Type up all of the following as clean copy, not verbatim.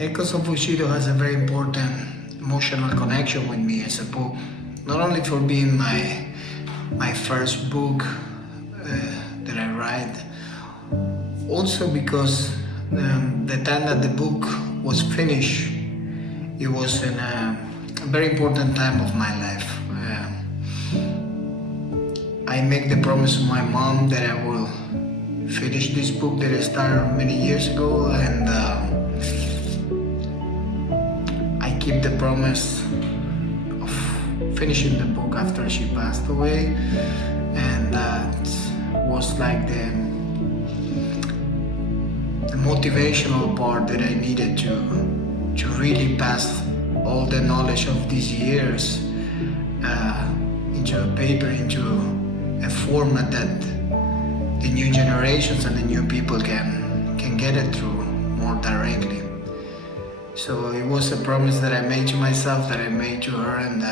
Echoes of Bushido has a very important emotional connection with me as a book. Not only for being my first book that I write, also because the time that the book was finished, it was in a very important time of my life. I make the promise to my mom that I will finish this book that I started many years ago, and I keep the promise of finishing the book after she passed away, and that was like the motivational part that I needed to really pass all the knowledge of these years into a paper, into a format that the new generations and the new people can get it through more directly. So it was a promise that I made to myself, that I made to her, and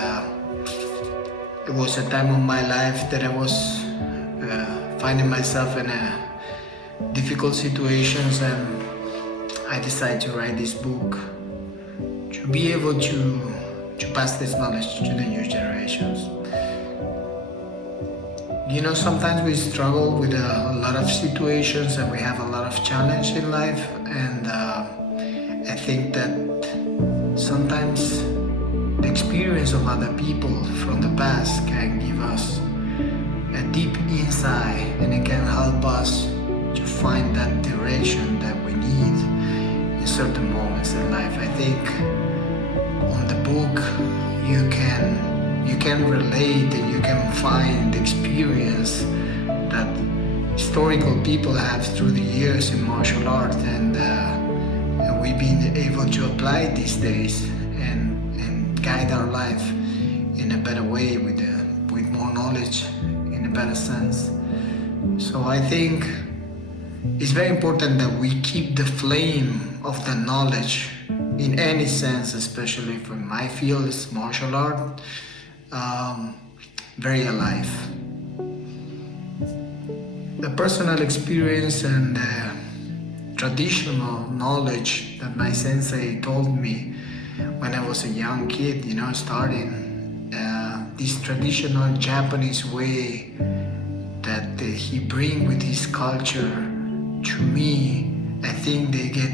it was a time of my life that I was finding myself in difficult situations, and I decided to write this book to be able to pass this knowledge to the new generations. You know, sometimes we struggle with a lot of situations and we have a lot of challenge in life, and I think that sometimes the experience of other people from the past can give us a deep insight, and it can help us to find that direction that we need in certain moments in life. I think on the book you can relate and you can find the experience that historical people have through the years in martial art, and we've been able to apply it these days and guide our life in a better way with more knowledge, in a better sense. So I think it's very important that we keep the flame of the knowledge in any sense, especially for my field, is martial art, very alive. The personal experience and the traditional knowledge that my sensei told me when I was a young kid, starting this traditional Japanese way that he bring with his culture to me, I think they get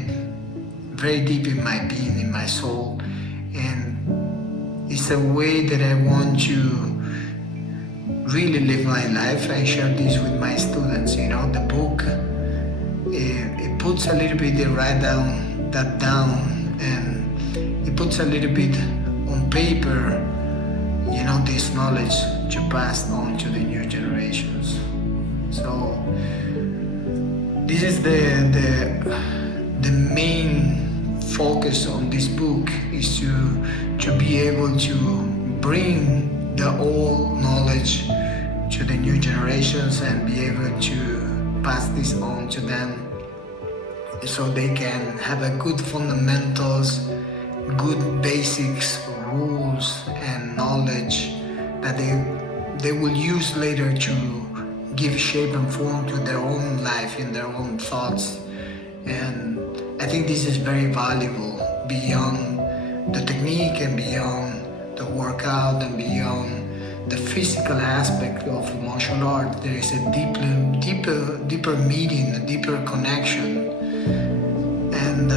very deep in my being, in my soul, and it's a way that I want to really live my life. I share this with my students. The book, it puts a little bit, they write that down, and it puts a little bit on paper, this knowledge to pass on to the new generations. So this is the main focus on this book, is to be able to bring the old knowledge to the new generations and be able to pass this on to them so they can have a good fundamentals, good basics, rules and knowledge that they will use later to give shape and form to their own life and their own thoughts. And I think this is very valuable beyond the technique and beyond the workout and beyond the physical aspect of martial art. There is a deeper meaning, a deeper connection. And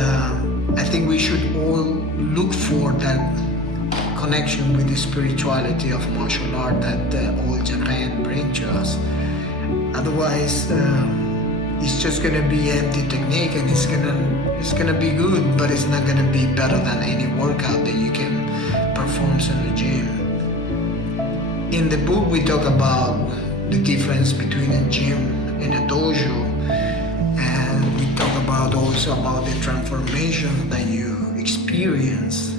I think we should all look for that connection with the spirituality of martial art that old Japan bring to us. Otherwise, it's just gonna be empty technique, and it's gonna be good, but it's not gonna be better than any workout that you can perform in the gym. In the book, we talk about the difference between a gym and a dojo, and we talk also about the transformation that you experience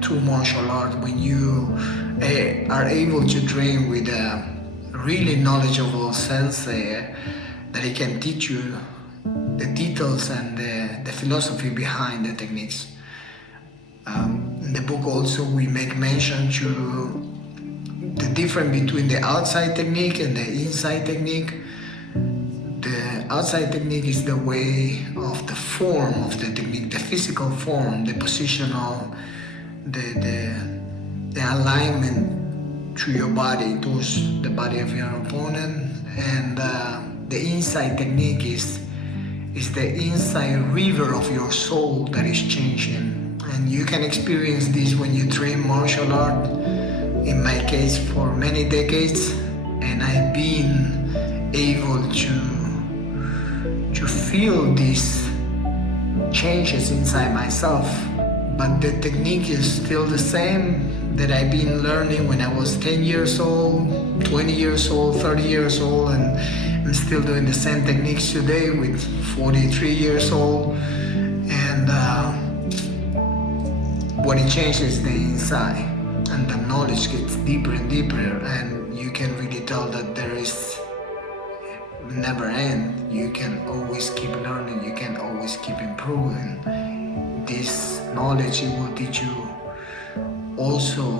through martial art when you are able to train with a really knowledgeable sensei that he can teach you the details and the philosophy behind the techniques. In the book also we make mention to the difference between the outside technique and the inside technique. The outside technique is the way of the form of the technique, the physical form, the positional, the alignment to your body, towards the body of your opponent. And the inside technique is the inside river of your soul that is changing. And you can experience this when you train martial art. In my case, for many decades, and I've been able to feel these changes inside myself. But the technique is still the same that I've been learning when I was 10 years old, 20 years old, 30 years old, and I'm still doing the same techniques today with 43 years old. And what it changes is the inside, and the knowledge gets deeper and deeper, and you can really tell that there is never end. You can always keep learning, you can always keep improving. This knowledge, it will teach you also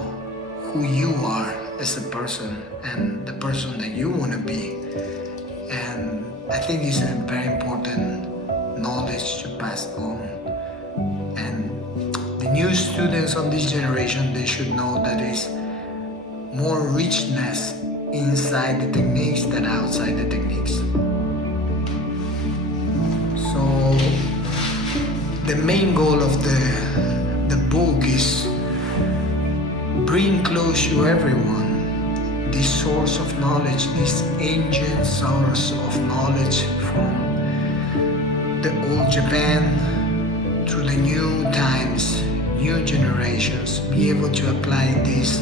who you are as a person and the person that you want to be. And I think it's a very important knowledge to pass on. And the new students on this generation, they should know that there's more richness inside the techniques than outside the techniques. So the main goal of the book is bring close to everyone this source of knowledge, this ancient source of knowledge from the old Japan through the new times, new generations. Be able to apply this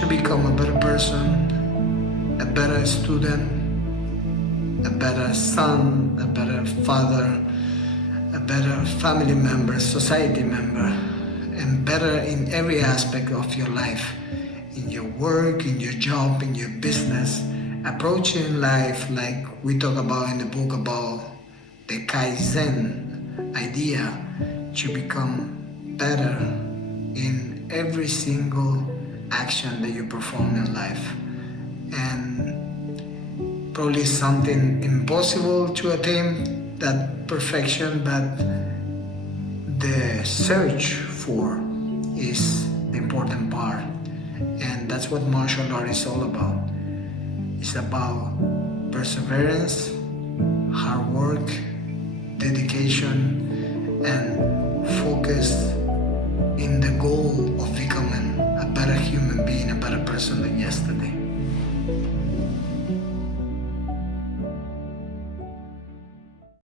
to become a better person, a better student, a better son, a better father, a better family member, society member, and better in every aspect of your life, in your work, in your job, in your business, approaching life like we talk about in the book about the Kaizen idea, to become better in every single action that you perform in life. And probably something impossible to attain that perfection, but the search for is the important part. And that's what martial art is all about. It's about perseverance, hard work, dedication, and focus